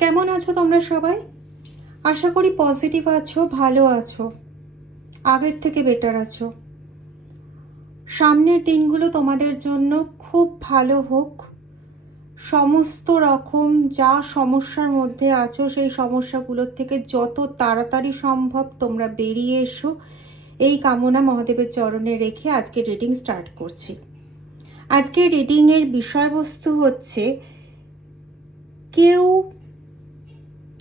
কেমন আছো তোমরা সবাই? আশা করি পজিটিভ আছো, ভালো আছো, আগের থেকে বেটার আছো। সামনের দিনগুলো তোমাদের জন্য খুব ভালো হোক। সমস্ত রকম যা সমস্যার মধ্যে আছো সেই সমস্যাগুলোর থেকে যত তাড়াতাড়ি সম্ভব তোমরা বেরিয়ে এসো, এই কামনা মহাদেবের চরণে রেখে আজকে রিডিং স্টার্ট করছি। আজকে রিডিংয়ের বিষয়বস্তু হচ্ছে কেউ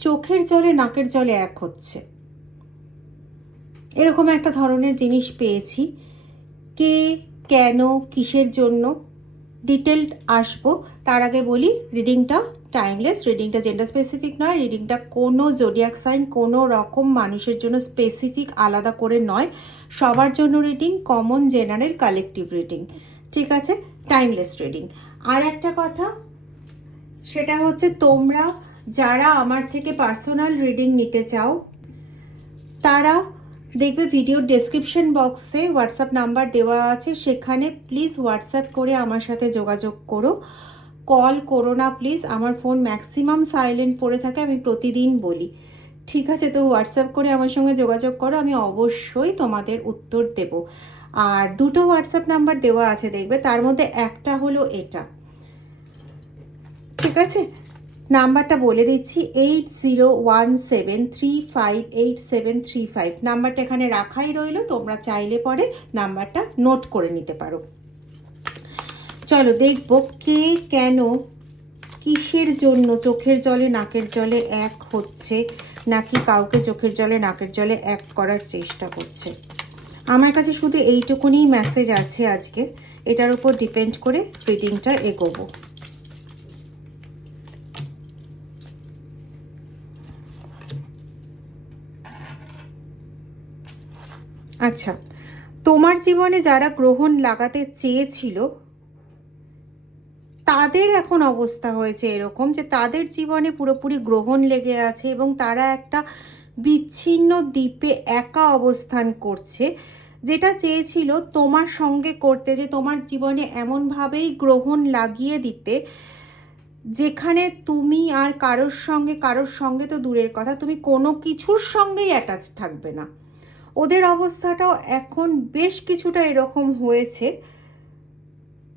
চোখের জলে নাকের জলে এক হচ্ছে, এরকম একটা ধরনের জিনিস পেয়েছি। কে, কেন, কিসের জন্য, ডিটেলড আসবো। তার আগে বলি রিডিংটা টাইমলেস, রিডিংটা জেন্ডার স্পেসিফিক নয়, রিডিংটা কোনো জোডিয়াক সাইন কোনো রকম মানুষের জন্য স্পেসিফিক আলাদা করে নয়, সবার জন্য reading, common, general, collective reading, ঠিক আছে? Timeless reading. আর একটা কথা, সেটা হচ্ছে তোমরা যারা আমার থেকে পার্সোনাল রিডিং নিতে চাও তারা দেখবে ভিডিওর ডেসক্রিপশন বক্সে হোয়াটসঅ্যাপ নাম্বার দেওয়া আছে, সেখানে প্লিজ হোয়াটসঅ্যাপ করে আমার সাথে যোগাযোগ করো। কল করো না প্লিজ, আমার ফোন ম্যাক্সিমাম সাইলেন্ট পড়ে থাকে, আমি প্রতিদিন বলি, ঠিক আছে? তো হোয়াটসঅ্যাপ করে আমার সঙ্গে যোগাযোগ করো, আমি অবশ্যই তোমাদের উত্তর দেব। আর দুটো হোয়াটসঅ্যাপ নাম্বার দেওয়া আছে দেখবে, তার মধ্যে একটা হলো এটা, ঠিক আছে? নাম্বারটা বলে দিচ্ছি, 8017358735। নাম্বারটা এখানে রাখাই রইল, তোমরা চাইলে পরে নাম্বারটা নোট করে নিতে পারো। চলো দেখবো কে, কেন, কিসের জন্য চোখের জলে নাকের জলে এক হচ্ছে, নাকি কাউকে চোখের জলে নাকের জলে এক করার চেষ্টা করছে। আমার কাছে শুধু এইটুকুনি মেসেজ আছে আজকে, এটার উপর ডিপেন্ড করে রিডিংটা এগোবো। আচ্ছা, তোমার জীবনে যারা গ্রহণ লাগাতে চেয়েছিল তাদের এখন অবস্থা হয়েছে এরকম যে তাদের জীবনে পুরোপুরি গ্রহণ লেগে আছে এবং তারা একটা বিচ্ছিন্ন দ্বীপে একা অবস্থান করছে। যেটা চেয়েছিল তোমার সঙ্গে করতে, যে তোমার জীবনে এমনভাবেই গ্রহণ লাগিয়ে দিতে যেখানে তুমি আর কারোর সঙ্গে তো দূরের কথা, তুমি কোনো কিছুর সঙ্গেই অ্যাটাচ থাকবে না। ওদের অবস্থাটাও এখন বেশ কিছুটা এরকম হয়েছে।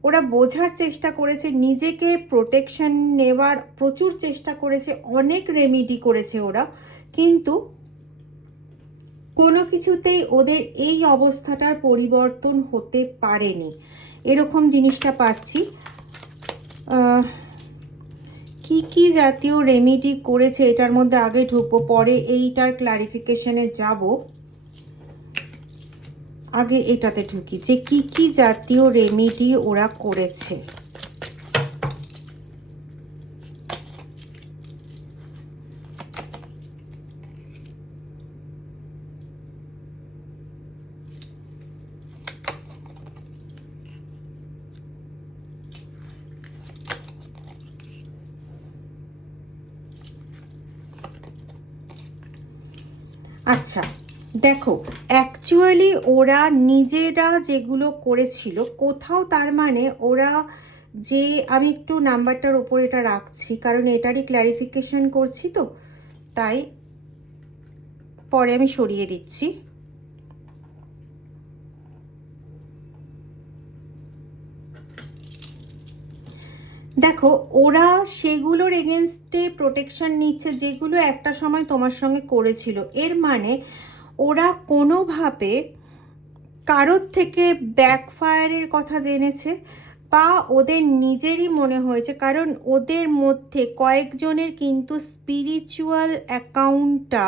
ওরা বোঝার চেষ্টা করেছে, নিজেকে প্রোটেকশন নেওয়ার প্রচুর চেষ্টা করেছে, অনেক রেমিডি করেছে ওরা, কিন্তু কোনো কিছুতেই ওদের এই অবস্থাটার পরিবর্তন হতে পারেনি, এরকম জিনিসটা পাচ্ছি। কি কি জাতীয় রেমিডি করেছে এটার মধ্যে আগে ঢুকবো, পরে এইটার ক্লারিফিকেশনে যাব। আগে এটাতে ঢুকি যে কি কি জাতীয় রেমিডি ওরা করেছে। আচ্ছা দেখো, অ্যাকচুয়ালি ওরা নিজেরা যেগুলো করেছিল কোথাও, তার মানে ওরা যে, আমি একটু নাম্বারটার ওপর এটা রাখছি কারণ এটারই ক্ল্যারিফিকেশন করছি, তো তাই পরে আমি সরিয়ে দিচ্ছি। দেখো, ওরা সেগুলোর এগেনস্টে প্রোটেকশন নিচ্ছে যেগুলো একটা সময় তোমার সঙ্গে করেছিল। এর মানে ওরা কোনোভাবে কারোর থেকে ব্যাকফায়ারের কথা জেনেছে, বা ওদের নিজেরই মনে হয়েছে, কারণ ওদের মধ্যে কয়েকজনের কিন্তু স্পিরিচুয়াল অ্যাকাউন্টটা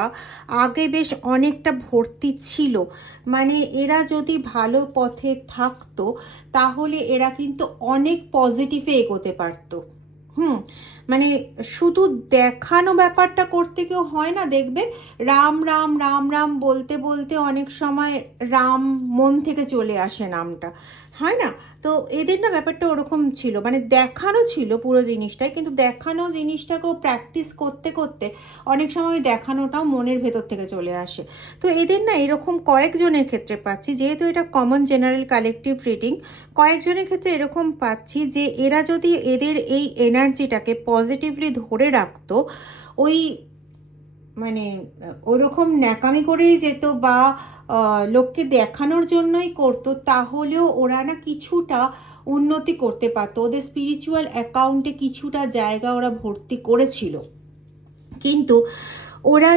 আগে বেশ অনেকটা ভর্তি ছিল। মানে এরা যদি ভালো পথে থাকতো তাহলে এরা কিন্তু অনেক পজিটিভে এগোতে পারতো। মানে শুধু দেখানো ব্যাপারটা করতে কেউ হয় না, দেখবে রাম রাম রাম রাম বলতে বলতে অনেক সময় রাম মন থেকে চলে আসে নামটা, হয় না? তো তো এদের না ব্যাপারটা ওরকম ছিল, মানে দেখানো ছিল পুরো জিনিসটাই, কিন্তু দেখানো জিনিসটাকেও প্র্যাকটিস করতে করতে অনেক সময় দেখানোটাও মনের ভেতর থেকে চলে আসে। তো এদের না এরকম কয়েকজনের ক্ষেত্রে পাচ্ছি, যেহেতু এটা কমন জেনারেল কালেকটিভ রিডিং, কয়েকজনের ক্ষেত্রে এরকম পাচ্ছি যে এরা যদি এদের এই এনার্জিটাকে পজিটিভলি ধরে রাখতো, ওই মানে ওরকম ন্যাকামি করেই যেত বা লোককে দেখানোর জন্যই করতো, তাহলেও ওরা না কিছুটা উন্নতি করতে পারতো, ওদের স্পিরিচুয়াল অ্যাকাউন্টে কিছুটা জায়গা ওরা ভর্তি করেছিল, কিন্তু ওরা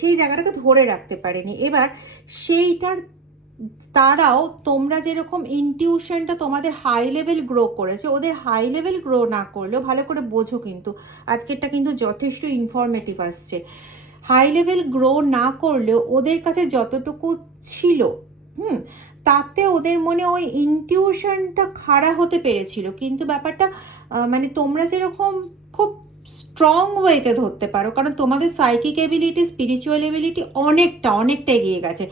সেই জায়গাটাকে ধরে রাখতে পারেনি। এবার সেইটার তারাও তোমরা যেরকম ইনটিউশনটা তোমাদের হাই লেভেল গ্রো করেছে, ওদের হাই লেভেল গ্রো না করলেও ভালো করে বোঝো, কিন্তু আজকেরটা কিন্তু যথেষ্ট ইনফরমেটিভ আসছে। হাই লেভেল গ্রো না করলেও ওদের কাছে যতটুকু ছিল তাতে ওদের মনে ওই ইনটিউশনটা খাড়া হতে পেরেছিল, কিন্তু ব্যাপারটা মানে তোমরা যেরকম খুব স্ট্রং ওয়েতে ধরতে পারো, কারণ তোমাদের সাইকিক এবিলিটি, স্পিরিচুয়াল এবিলিটি অনেকটা এগিয়ে গেছে।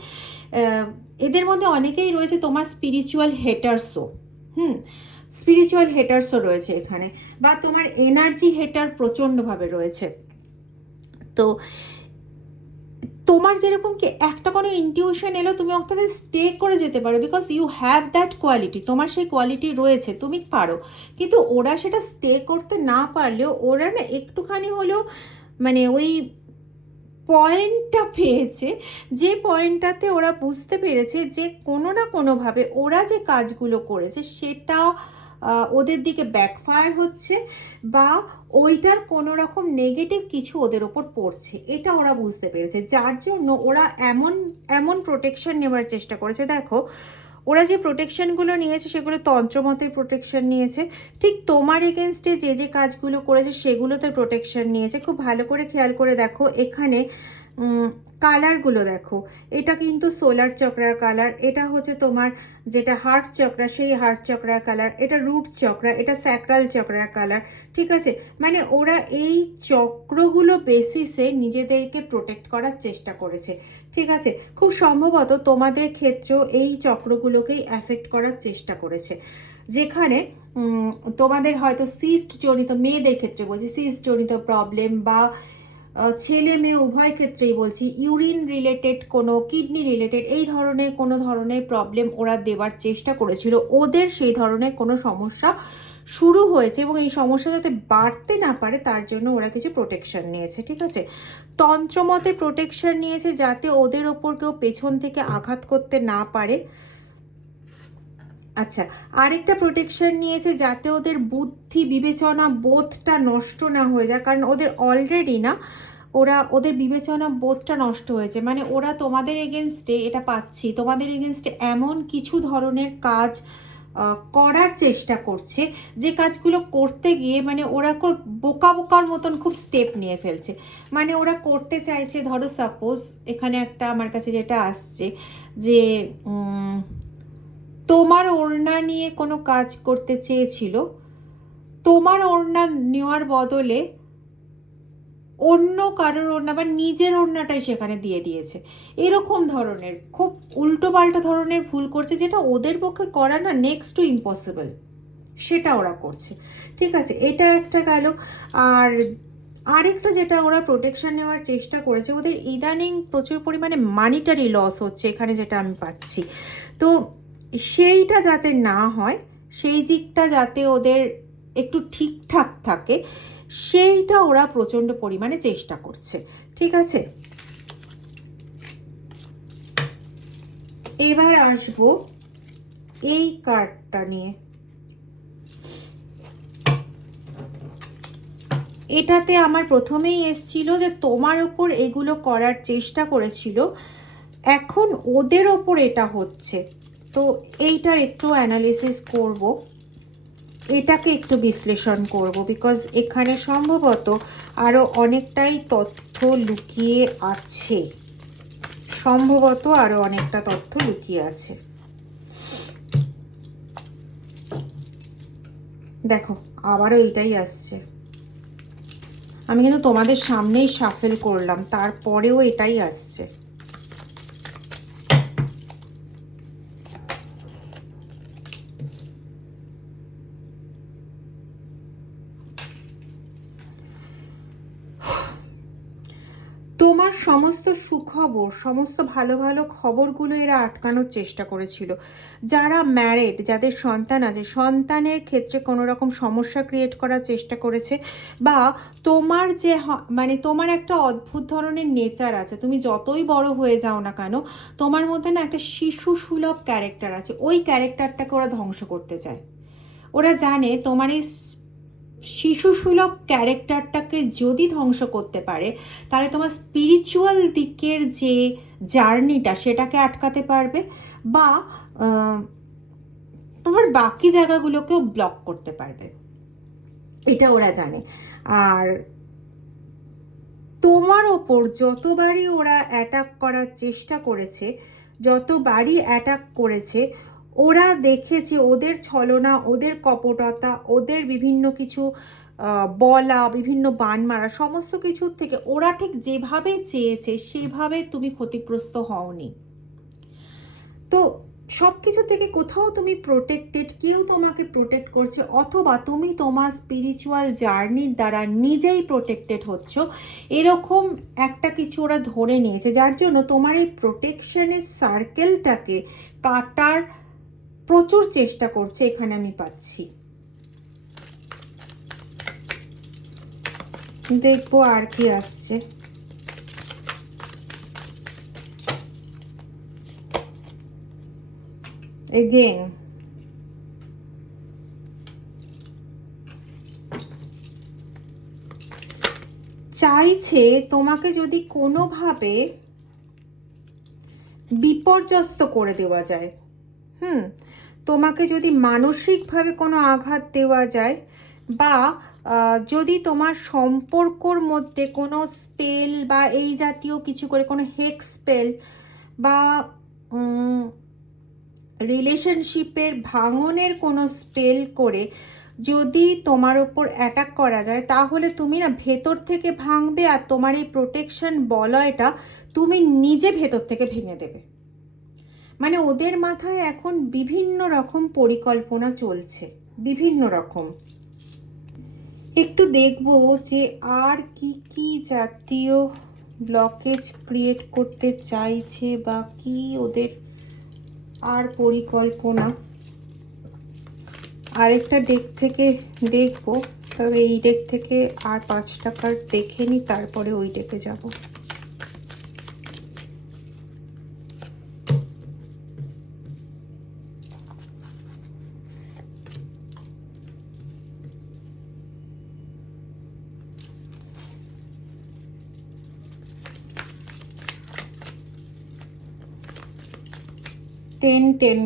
এদের মধ্যে অনেকেই রয়েছে তোমার স্পিরিচুয়াল হেটার্সও, স্পিরিচুয়াল হেটার্সও রয়েছে এখানে, বা তোমার এনার্জি হেটার প্রচণ্ডভাবে রয়েছে। তো তোমার যেরকম কি একটা কোনো ইনটিউশন এলো, তুমি ওটাতে স্টে করে যেতে পারো, because you have that quality, তোমার সেই কোয়ালিটি রয়েছে, তুমি পারো। কিন্তু ওরা সেটা স্টে করতে না পারলেও ওরা না একটুখানি হলেও মানে ওই পয়েন্টটা পেয়েছে, যে পয়েন্টটাতে ওরা বুঝতে পেরেছে যে কোনো না কোনোভাবে ওরা যে কাজগুলো করেছে সেটা ওদের দিকে ব্যাকফায়ার হচ্ছে, বা ওইটার কোনো রকম নেগেটিভ কিছু ওদের ওপর পড়ছে, এটা ওরা বুঝতে পেরেছে, যার জন্য ওরা এমন প্রোটেকশন নেওয়ার চেষ্টা করেছে। দেখো ওরা যে প্রোটেকশনগুলো নিয়েছে সেগুলো তন্ত্রমতের প্রোটেকশন নিয়েছে, ঠিক তোমার এগেনস্টে যে কাজগুলো করেছে সেগুলোতে প্রোটেকশন নিয়েছে। খুব ভালো করে খেয়াল করে দেখো, এখানে কালারগুলো দেখো, এটা কিন্তু সোলার চক্রার কালার, এটা হচ্ছে তোমার যেটা হার্ট চক্রা সেই হার্ট চক্রার কালার, এটা রুট চক্রা, এটা স্যাক্রাল চক্রার কালার, ঠিক আছে। মানে ওরা এই চক্রগুলো বেসিসে নিজেদেরকে প্রোটেক্ট করার চেষ্টা করেছে, ঠিক আছে। খুব সম্ভবত তোমাদের ক্ষেত্রেও এই চক্রগুলোকেই অ্যাফেক্ট করার চেষ্টা করেছে, যেখানে তোমাদের হয়তো সিস্ট জনিত, মেয়েদের ক্ষেত্রে বলছি, সিস্ট জনিত প্রবলেম, বা ছেলে মেয়ে উভয় ক্ষেত্রেই বলছি, ইউরিন রিলেটেড কোনো, কিডনি রিলেটেড এই ধরনের কোনো ধরনের প্রবলেম ওরা দেওয়ার চেষ্টা করেছিল, ওদের সেই ধরনের কোনো সমস্যা শুরু হয়েছে, এবং এই সমস্যা যাতে বাড়তে না পারে তার জন্য ওরা কিছু প্রোটেকশন নিয়েছে, ঠিক আছে। তন্ত্রমতে প্রোটেকশন নিয়েছে যাতে ওদের ওপর কেউ পেছন থেকে আঘাত করতে না পারে। আচ্ছা, আরেকটা প্রোটেকশন নিয়েছে যাতে ওদের বুদ্ধি বিবেচনা বোধটা নষ্ট না হয়ে যায়, কারণ ওদের অলরেডি না ওদের বিবেচনা বোধটা নষ্ট হয়েছে, মানে ওরা তোমাদের এগেনস্টে, এটা পাচ্ছি তোমাদের এগেনস্টে এমন কিছু ধরনের কাজ করার চেষ্টা করছে, যে কাজগুলো করতে গিয়ে মানে ওরা খুব বোকার মতন খুব স্টেপ নিয়ে ফেলছে। মানে ওরা করতে চাইছে, ধরো সাপোজ এখানে একটা আমার কাছে যেটা আসছে যে তোমার ওড়না নিয়ে কোনো কাজ করতে চেয়েছিল, তোমার ওড়না নেওয়ার বদলে অন্য কারোর ওড়না বা নিজের ওড়নাটাই সেখানে দিয়ে দিয়েছে, এরকম ধরনের খুব উল্টোপাল্টা ধরনের ভুল করছে, যেটা ওদের পক্ষে করা না নেক্সট টু ইম্পসিবল, সেটা ওরা করছে, ঠিক আছে। এটা একটা গেল। আর আরেকটা যেটা ওরা প্রোটেকশন নেওয়ার চেষ্টা করেছে, ওদের ইদানিং প্রচুর পরিমাণে মানিটারি লস হচ্ছে এখানে, যেটা আমি পাচ্ছি। তো সেইটা যাতে না হয়, সেই দিকটা যাতে ওদের একটু ঠিকঠাক থাকে, সেইটা ওরা প্রচণ্ড পরিমাণে চেষ্টা করছে, ঠিক আছে। এবার আসবো এই কার্ডটা নিয়ে। এটাতে আমার প্রথমেই এসছিল যে তোমার ওপর এগুলো করার চেষ্টা করেছিল, এখন ওদের ওপর এটা হচ্ছে। তো এইটার একটু অ্যানালিসিস করব, এটাকে একটু বিশ্লেষণ করব, বিকজ এখানে সম্ভবত আরও অনেকটাই তথ্য লুকিয়ে আছে, সম্ভবত আরও অনেকটা তথ্য লুকিয়ে আছে। দেখো আবারও এইটাই আসছে, আমি কিন্তু তোমাদের সামনেই শাফেল করলাম, তারপরেও এটাই আসছে। তোমার সমস্ত সুখবর, সমস্ত ভালো ভালো খবরগুলো এরা আটকানোর চেষ্টা করেছিল। যারা ম্যারেড, যাদের সন্তান আছে, সন্তানের ক্ষেত্রে কোনো রকম সমস্যা ক্রিয়েট করার চেষ্টা করেছে। বা তোমার যে মানে তোমার একটা অদ্ভুত ধরনের নেচার আছে, তুমি যতই বড় হয়ে যাও না কেন, তোমার মধ্যে না একটা শিশু সুলভ ক্যারেক্টার আছে, ওই ক্যারেক্টারটাকে ওরা ধ্বংস করতে চায়। ওরা জানে তোমার এই শিশু সুলভ ক্যারেক্টারটাকে যদি ধ্বংস করতে পারে, তাহলে তোমার স্পিরিচুয়াল দিকের যে জার্নিটা সেটাকে আটকাতে পারবে, বা তোমার বাকি জায়গাগুলোকেও ব্লক করতে পারবে, এটা ওরা জানে। আর তোমার ওপর যতবারই ওরা অ্যাটাক করার চেষ্টা করেছে, যতবারই অ্যাটাক করেছে, ওরা দেখেছে ওদের ছলনা, ওদের কপটতা, ওদের বিভিন্ন কিছু বলা, বিভিন্ন বান মারা, সমস্ত কিছুর থেকে ওরা ঠিক যেভাবে চেয়েছে সেভাবে তুমি ক্ষতিগ্রস্ত হওনি। তো সব কিছু থেকে কোথাও তুমি প্রোটেক্টেড, কেউ তোমাকে প্রোটেক্ট করছে, অথবা তুমি তোমার স্পিরিচুয়াল জার্নির দ্বারা নিজেই প্রোটেক্টেড হচ্ছ, এরকম একটা কিছু ওরা ধরে নিয়েছে, যার জন্য তোমার এই প্রোটেকশনের সার্কেলটাকে কাটার প্রচুর চেষ্টা করছে, এখানে আমি পাচ্ছি। দেখবো আর কি আসছে। এগেন চাইছে তোমাকে যদি কোনোভাবে বিপর্যস্ত করে দেওয়া যায়, তোমাকে যদি মানসিকভাবে কোনো আঘাত দেওয়া যায়, বা যদি তোমার সম্পর্কর মধ্যে কোনো স্পেল বা এই জাতীয় কিছু করে, কোনো হেক্স স্পেল বা রিলেশনশিপের ভাঙনের কোনো স্পেল করে যদি তোমার ওপর অ্যাটাক করা যায়, তাহলে তুমি না ভেতর থেকে ভাঙবে, আর তোমার এই প্রোটেকশন বলয়টা তুমি নিজে ভেতর থেকে ভেঙে দেবে। মানে ওদের মাথায় এখন বিভিন্ন রকম পরিকল্পনা চলছে, বিভিন্ন রকম। একটু দেখবো যে আর কি কি জাতীয় ব্লকেজ ক্রিয়েট করতে চাইছে, বা কি ওদের আর পরিকল্পনা। আরেকটা ডেক থেকে দেখবো, তবে এই ডেক থেকে আর 5টা কার্ড দেখে নি, তারপরে ওই ডেকে যাব। টেন টেন,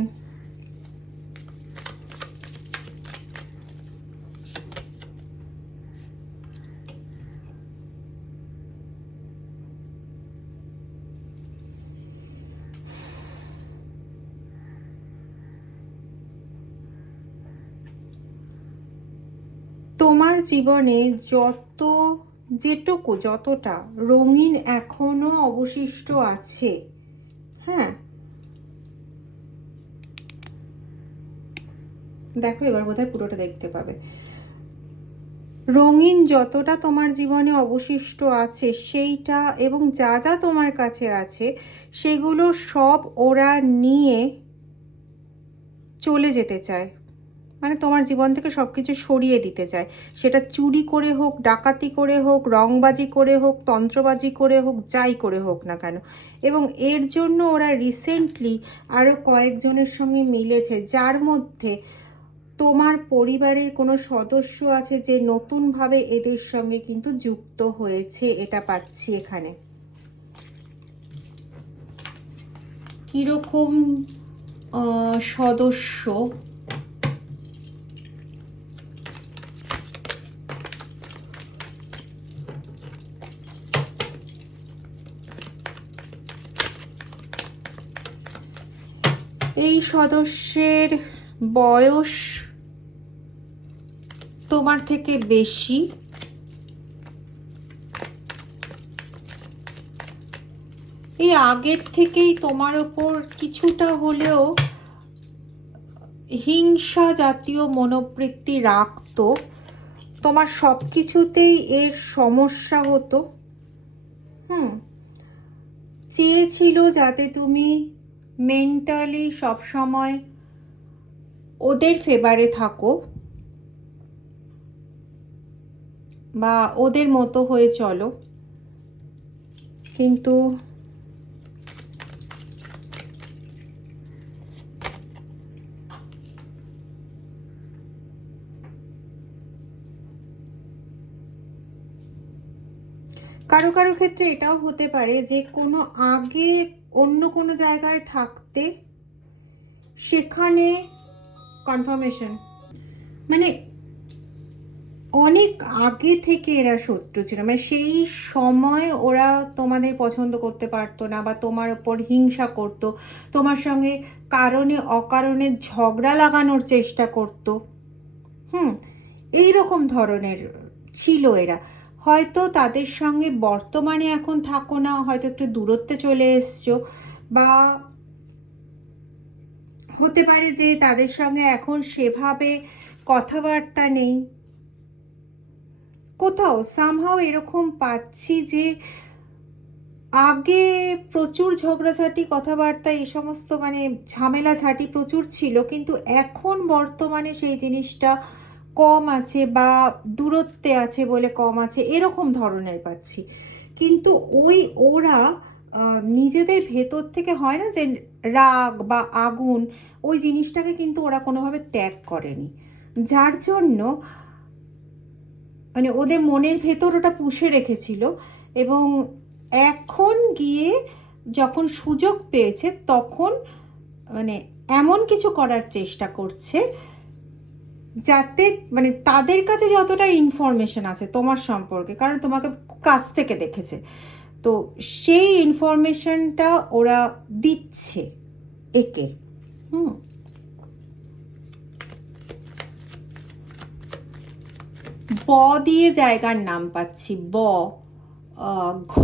তোমার জীবনে যতটা রঙিন এখনো অবশিষ্ট আছে, হ্যাঁ দেখো এবার বোধহয় পুরোটা দেখতে পাবে। রঙিন যতটা তোমার জীবনে অবশিষ্ট আছে সেইটা, এবং যা যা তোমার কাছে আছে সেগুলো সব ওরা নিয়ে চলে যেতে চায়। মানে তোমার জীবন থেকে সব কিছু সরিয়ে দিতে চায়, সেটা চুরি করে হোক, ডাকাতি করে হোক, রংবাজি করে হোক, তন্ত্রবাজি করে হোক, যাই করে হোক না কেন। এবং এর জন্য ওরা রিসেন্টলি আরও কয়েকজনের সঙ্গে মিলেছে, যার মধ্যে তোমার পরিবারের কোনো সদস্য আছে যে নতুনভাবে এদের সঙ্গে কিন্তু যুক্ত হয়েছে, এটা পাচ্ছি এখানে। কীরকম সদস্য? এই সদস্যের বয়স তোমার থেকে বেশি, এই আগের থেকেই তোমার ওপর কিছুটা হলেও হিংসা জাতীয় মনোবৃত্তি রাখতো, তোমার সব কিছুতেই এর সমস্যা হতো। হুম, চেয়েছিল যাতে তুমি মেন্টালি সবসময় ওদের ফেভারে থাকো বা ওদের মতো হয়ে চলো, কিন্তু কারো কারো ক্ষেত্রে এটাও হতে পারে যে কোনো আগে অন্য কোনো জায়গায় থাকতে সেখানে কনফার্মেশন, মানে অনেক আগে থেকে এরা শত্রু ছিল, মানে সেই সময় ওরা তোমাদের পছন্দ করতে পারতো না বা তোমার ওপর হিংসা করতো, তোমার সঙ্গে কারণে অকারণে ঝগড়া লাগানোর চেষ্টা করতো। এই রকম ধরনের ছিল এরা। হয়তো তাদের সঙ্গে বর্তমানে এখন থাকো না, হয়তো একটু দূরত্বে চলে এসছো, বা হতে পারে যে তাদের সঙ্গে এখন সেভাবে কথাবার্তা নেই। কোথাও সামহাও এরকম পাচ্ছি যে আগে প্রচুর ঝগড়াঝাটি কথাবার্তা এই সমস্ত মানে ঝামেলা ঝাঁটি প্রচুর ছিল, কিন্তু এখন বর্তমানে সেই জিনিসটা কম আছে বা দূরত্বে আছে বলে কম আছে, এরকম ধরনের পাচ্ছি। কিন্তু ওরা নিজেদের ভেতর থেকে হয় না যে রাগ বা আগুন, ওই জিনিসটাকে কিন্তু ওরা কোনোভাবে ত্যাগ করেনি, যার জন্য মানে ওদের মনের ভেতর ওটা পুষে রেখেছিল। এবং এখন গিয়ে যখন সুযোগ পেয়েছে তখন মানে এমন কিছু করার চেষ্টা করছে যাতে মানে তাদের কাছে যতটা ইনফরমেশন আছে তোমার সম্পর্কে, কারণ তোমাকে কাছ থেকে দেখেছে, তো সেই ইনফরমেশনটা ওরা দিচ্ছে একে। ব দিয়ে জায়গার নাম পাচ্ছি, ব, ঘ,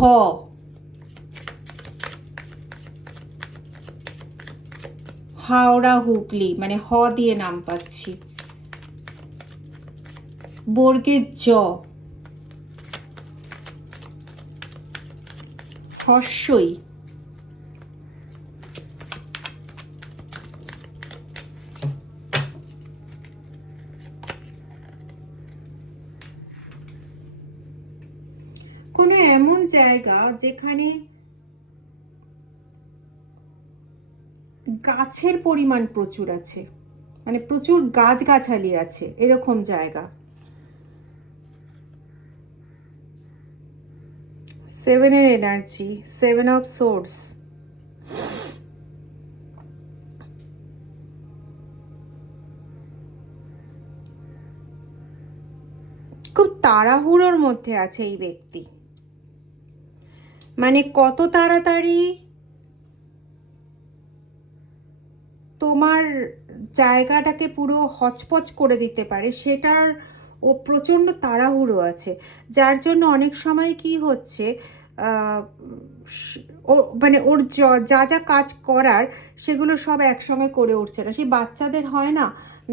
হাওড়া হুগলি, মানে হ দিয়ে নাম পাচ্ছি, বর্গের জ, হর্ষই, কোনো এমন জায়গা যেখানে গাছের পরিমাণ প্রচুর আছে, মানে প্রচুর গাছগাছালি আছে, এরকম জায়গা। 7 এর এনার্জি, 7 অফ সোর্স, খুব তাড়াহুড়োর মধ্যে আছে এই ব্যক্তি, মানে কত তাড়াতাড়ি তোমার জায়গাটাকে পুরো হচপচ করে দিতে পারে সেটার ও প্রচণ্ড তাড়াহুড়ো আছে, যার জন্য অনেক সময় কি হচ্ছে ও মানে ওর যা যা কাজ করার সেগুলো সব একসঙ্গে করে উঠছে না। সেই বাচ্চাদের হয় না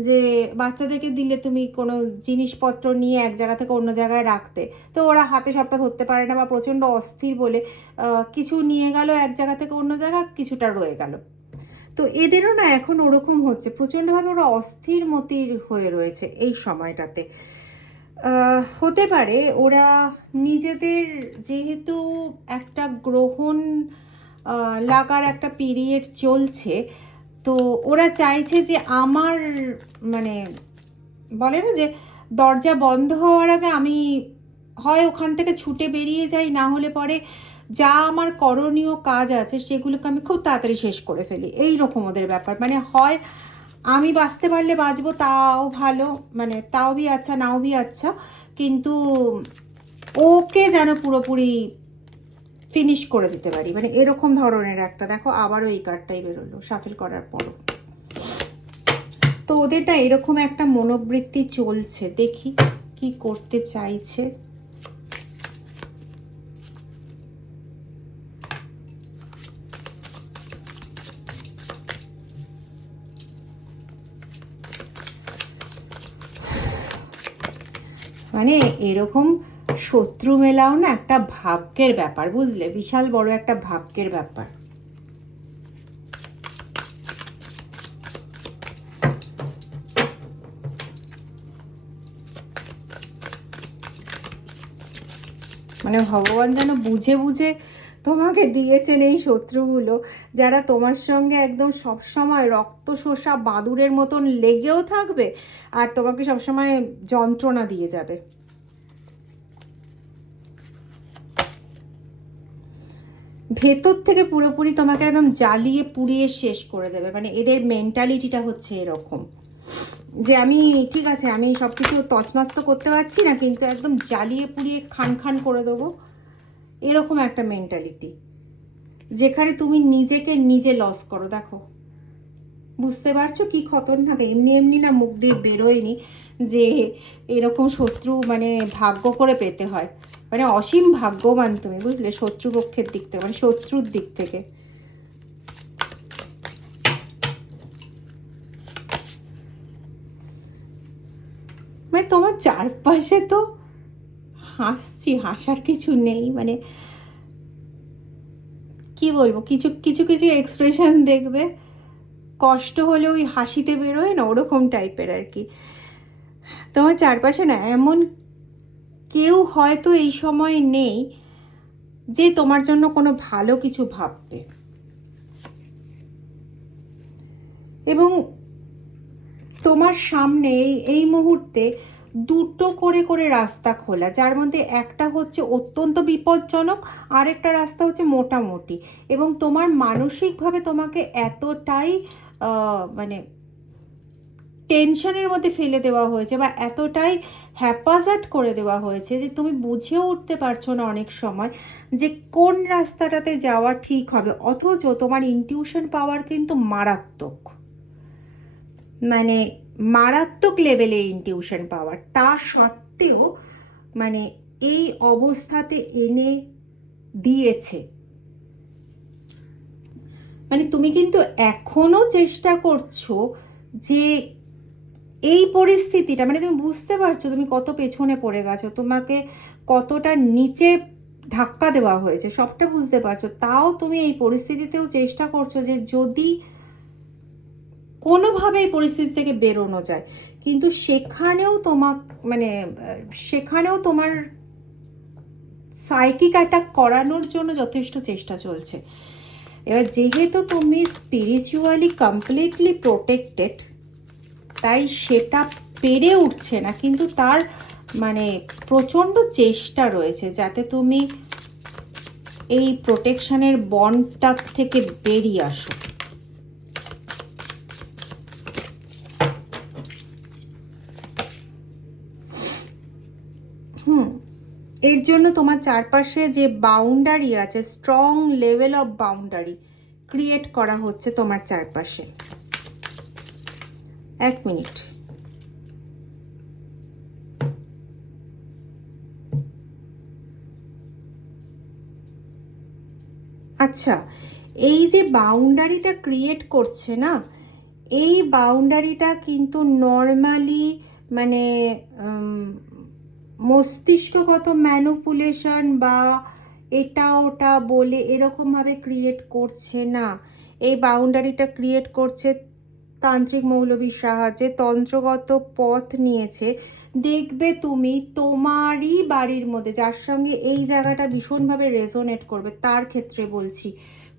যে বাচ্চাদেরকে দিলে তুমি কোনো জিনিসপত্র নিয়ে এক জায়গা থেকে অন্য জায়গায় রাখতে, তো ওরা হাতে সবটা ধরতে পারে না বা প্রচণ্ড অস্থির বলে কিছু নিয়ে গেল এক জায়গা থেকে অন্য জায়গা, কিছুটা রয়ে গেল। তো এদেরও না এখন ওরকম হচ্ছে, প্রচণ্ডভাবে ওরা অস্থির মতির হয়ে রয়েছে এই সময়টাতে। হতে পারে ওরা নিজেদের যেহেতু একটা গ্রহণ লাগার একটা পিরিয়ড চলছে, তো ওরা চাইছে যে আমার মানে বলে না যে দরজা বন্ধ হওয়ার আগে আমি হয় ওখান থেকে ছুটে বেরিয়ে যাই, না হলে পরে যা আমার করণীয় কাজ আছে সেগুলোকে আমি খুব তাড়াতাড়ি শেষ করে ফেলি, এই রকম ওদের ব্যাপার। মানে হয় আমি বাঁচতে পারলে বাঁচবো তাও ভালো, মানে তাও ভি আচ্ছা নাও ভি আচ্ছা, কিন্তু ওকে যেন পুরোপুরি ফিনিশ করে দিতে পারি, মানে এরকম ধরনের একটা। দেখো আবারও এই কার্ডটাই বেরোলো শাফেল করার পরও। তো ওদেরটা এরকম একটা মনোবৃত্তি চলছে, দেখি কি করতে চাইছে। মানে এরকম শত্রু মেলাও না একটা ভাগ্যের ব্যাপার, বুঝলে, বিশাল বড় একটা ভাগ্যের ব্যাপার। মানে ভগবান যেন বুঝে বুঝে তোমাকে দিয়েছেন এই শত্রুগুলো, যারা তোমার সঙ্গে একদম সবসময় রক্ত শোষা বাদুড়ের মতন লেগেও থাকবে আর তোমাকে সবসময় যন্ত্রণা দিয়ে যাবে। ভেতর থেকে পুরোপুরি তোমাকে একদম জ্বালিয়ে পুড়িয়ে শেষ করে দেবে। মানে এদের মেন্টালিটিটা হচ্ছে এরকম যে আমি ঠিক আছে, আমি সব কিছু তছনছ তো করতে পারছি না, কিন্তু একদম জ্বালিয়ে পুড়িয়ে খান খান করে দেবো, এরকম একটা মেন্টালিটি, যেখানে তুমি নিজেকে নিজে লস করো। দেখো, বুঝতে পারছো কি খতরনাক? এমনি এমনি না মুখ দিয়ে বেরোয়নি যে এরকম শত্রু মানে ভাগ্য করে পেতে হয়। মানে অসীম ভাগ্যবান তুমি, বুঝলে, শত্রুপক্ষের দিক থেকে, মানে শত্রুর দিক থেকে। মানে তোমার চারপাশে তো হাসছি, হাসার কিছু নেই। মানে কি বলবো, কিছু কিছু কিছু এক্সপ্রেশন দেখবে কষ্ট হলে ওই হাসিতে বেরোয় না, ওরকম টাইপের আর কি। তোমার চারপাশে না এমন কেউ হয়তো এই সময় নেই যে তোমার জন্য কোনো ভালো কিছু ভাববে। এবং তোমার সামনে এই মুহূর্তে দুটো করে করে রাস্তা খোলা, যার মধ্যে একটা হচ্ছে অত্যন্ত বিপজ্জনক, আরেকটা রাস্তা হচ্ছে মোটামুটি। এবং তোমার মানসিকভাবে তোমাকে এতটাই মানে টেনশনের মধ্যে ফেলে দেওয়া হয়েছে বা এতটাই হ্যাপাজার্ট করে দেওয়া হয়েছে যে তুমি বুঝেও উঠতে পারছো না অনেক সময় যে কোন রাস্তাটাতে যাওয়া ঠিক হবে। অথচ তোমার ইনটিউশন পাওয়ার কিন্তু মারাত্মক, মানে মারাত্মক লেভেলের ইনটিউশন পাওয়ার। তা সত্ত্বেও মানে এই অবস্থাতে এনে দিয়েছে। মানে তুমি কিন্তু এখনো চেষ্টা করছো যে এই পরিস্থিতিটা, মানে তুমি বুঝতে পারছো তুমি কত পেছনে পড়ে গেছো, তোমাকে কতটা নিচে ধাক্কা দেওয়া হয়েছে, সবটা বুঝতে পারছো। তাও তুমি এই পরিস্থিতিতেও চেষ্টা করছো যে যদি কোনোভাবে এই পরিস্থিতি থেকে বেরোনো যায়। কিন্তু সেখানেও মানে সেখানেও তোমার সাইকিক অ্যাটাক করানোর জন্য যথেষ্ট চেষ্টা চলছে। এবার যেহেতু তুমি স্পিরিচুয়ালি কমপ্লিটলি প্রোটেক্টেড, তাই সেটা পেরে উঠছে না, কিন্তু তার মানে প্রচণ্ড চেষ্টা রয়েছে যাতে তুমি এই প্রোটেকশনের বন্ডটা থেকে বেরিয়ে আসো। এর জন্য তোমার চারপাশে যে বাউন্ডারি আছে, strong level of boundary create করা হচ্ছে তোমার চারপাশে। এক মিনিট, আচ্ছা, এই যে বাউন্ডারিটা ক্রিয়েট করছে না, এই বাউন্ডারিটা কিন্তু নর্মালি মানে মস্তিষ্কগত ম্যানুপুলেশন বা এটা ওটা বলে এরকমভাবে ক্রিয়েট করছে না। এই বাউন্ডারিটা ক্রিয়েট করছে তান্ত্রিক মৌলবীর সাহায্যে, তন্ত্রগত পথ নিয়েছে। দেখবে তুমি তোমারই বাড়ির মধ্যে যার সঙ্গে এই জায়গাটা ভীষণভাবে রেজোনেট করবে, তার ক্ষেত্রে বলছি।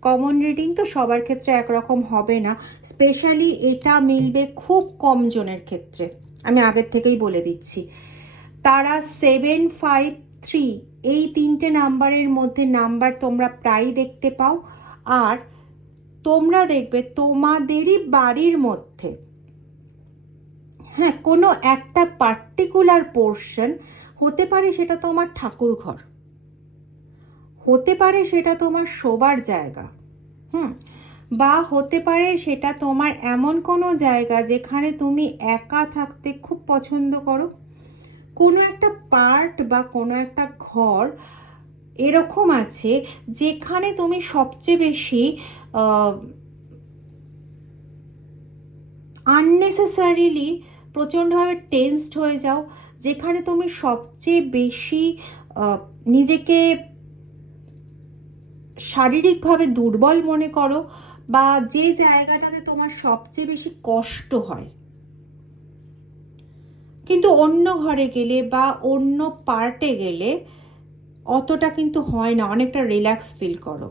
কমন রিডিং তো সবার ক্ষেত্রে একরকম হবে না, স্পেশালি এটা মিলবে খুব কম জনের ক্ষেত্রে, আমি আগের থেকেই বলে দিচ্ছি। তারা 753 এই তিনটে নাম্বারের মধ্যে নাম্বার তোমরা প্রায় দেখতে পাও। আর তোমরা দেখবে তোমাদেরই বাড়ির মধ্যে, হ্যাঁ, কোনো একটা পার্টিকুলার পোর্শন, হতে পারে সেটা তোমার ঠাকুর ঘর, হতে পারে সেটা তোমার শোবার জায়গা, বা হতে পারে সেটা তোমার এমন কোনো জায়গা যেখানে তুমি একা থাকতে খুব পছন্দ করো। কোনো একটা পার্ট বা কোনো একটা ঘর এরকম আছে যেখানে তুমি সবচেয়ে বেশি আননেসেসারিলি প্রচণ্ডভাবে টেন্সড হয়ে যাও, যেখানে তুমি সবচেয়ে বেশি নিজেকে শারীরিকভাবে দুর্বল মনে করো, বা যে জায়গাটাতে তোমার সবচেয়ে বেশি কষ্ট হয়, কিন্তু অন্য ঘরে গেলে বা অন্য পার্টে গেলে অতটা কিন্তু হয় না, অনেকটা রিল্যাক্স ফিল করো।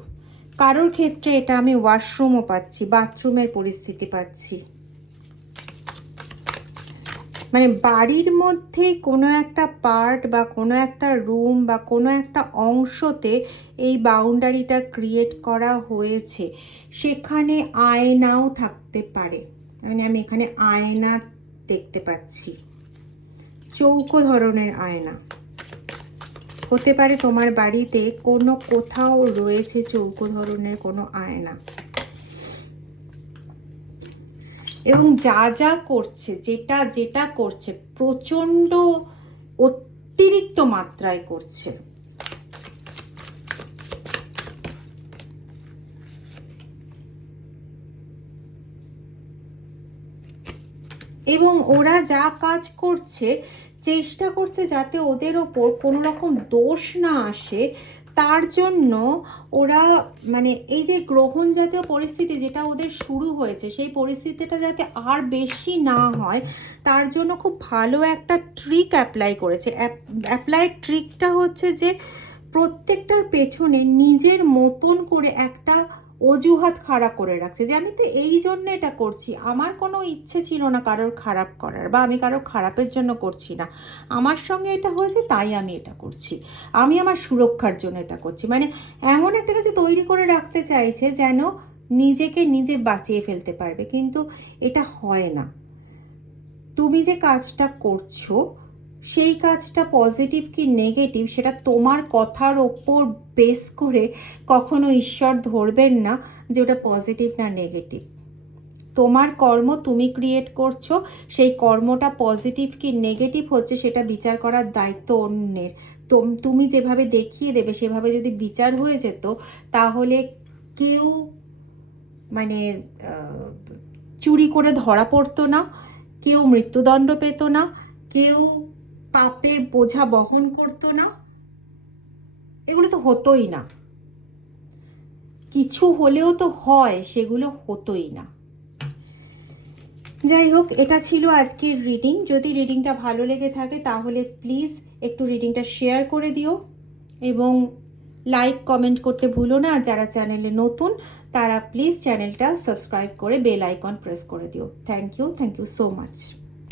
কারোর ক্ষেত্রে এটা আমি ওয়াশরুমও পাচ্ছি, বাথরুমের পরিস্থিতি পাচ্ছি, মানে বাড়ির মধ্যে কোনো একটা পার্ট বা কোনো একটা রুম বা কোনো একটা অংশতে এই বাউন্ডারিটা ক্রিয়েট করা হয়েছে। সেখানে আয়নাও থাকতে পারে, মানে আমি এখানে আয়না দেখতে পাচ্ছি, চৌকো ধরনের আয়না হতে পারে তোমার বাড়িতে, কোনো কোথাও রয়েছে চৌকো ধরনের কোনো আয়না। এবং যা যা করছে, যেটা যেটা করছে প্রচণ্ড অতিরিক্ত মাত্রায় করছে। এবং ওরা যা কাজ করছে চেষ্টা করছে যাতে ওদের ওপর কোনো রকম দোষ না আসে, তার জন্য ওরা মানে এই যে গ্রহণ জাতীয় পরিস্থিতি যেটা ওদের শুরু হয়েছে, সেই পরিস্থিতিটা যাতে আর বেশি না হয় তার জন্য খুব ভালো একটা ট্রিক অ্যাপ্লাই করেছে। ট্রিকটা হচ্ছে যে প্রত্যেকটার পেছনে নিজের মতন করে একটা অজুহাত খাড়া করে রাখছে, যে আমি তো এই জন্য এটা করছি, আমার কোনো ইচ্ছে ছিল না কারোর খারাপ করার, বা আমি কারোর খারাপের জন্য করছি না, আমার সঙ্গে এটা হয়েছে তাই আমি এটা করছি, আমি আমার সুরক্ষার জন্য এটা করছি। মানে এমন একটা কিছু তৈরি করে রাখতে চাইছে যেন নিজেকে নিজে বাঁচিয়ে ফেলতে পারবে, কিন্তু এটা হয় না। তুমি যে কাজটা করছো সেই কাজটা পজিটিভ কি নেগেটিভ সেটা তোমার কথার ওপর বেস করে কখনো ঈশ্বর ধরবেন না যে ওটা পজিটিভ না নেগেটিভ। তোমার কর্ম তুমি ক্রিয়েট করছো, সেই কর্মটা পজিটিভ কি নেগেটিভ হচ্ছে সেটা বিচার করার দায়িত্ব অন্যের। তুমি যেভাবে দেখিয়ে দেবে সেভাবে যদি বিচার হয়ে যেত তাহলে কেউ মানে চুরি করে ধরা পড়তো না, কেউ মৃত্যুদণ্ড পেত না, কেউ পাপের বোঝা বহন করতো না, এগুলো তো হতোই না। কিছু হলেও তো হয়, সেগুলো হতোই না। যাই হোক, এটা ছিল আজকের রিডিং। যদি রিডিংটা ভালো লেগে থাকে তাহলে প্লিজ একটু রিডিংটা শেয়ার করে দিও এবং লাইক কমেন্ট করতে ভুলো না। আর যারা চ্যানেলে নতুন তারা প্লিজ চ্যানেলটা সাবস্ক্রাইব করে বেল আইকন প্রেস করে দিও। Thank you so much.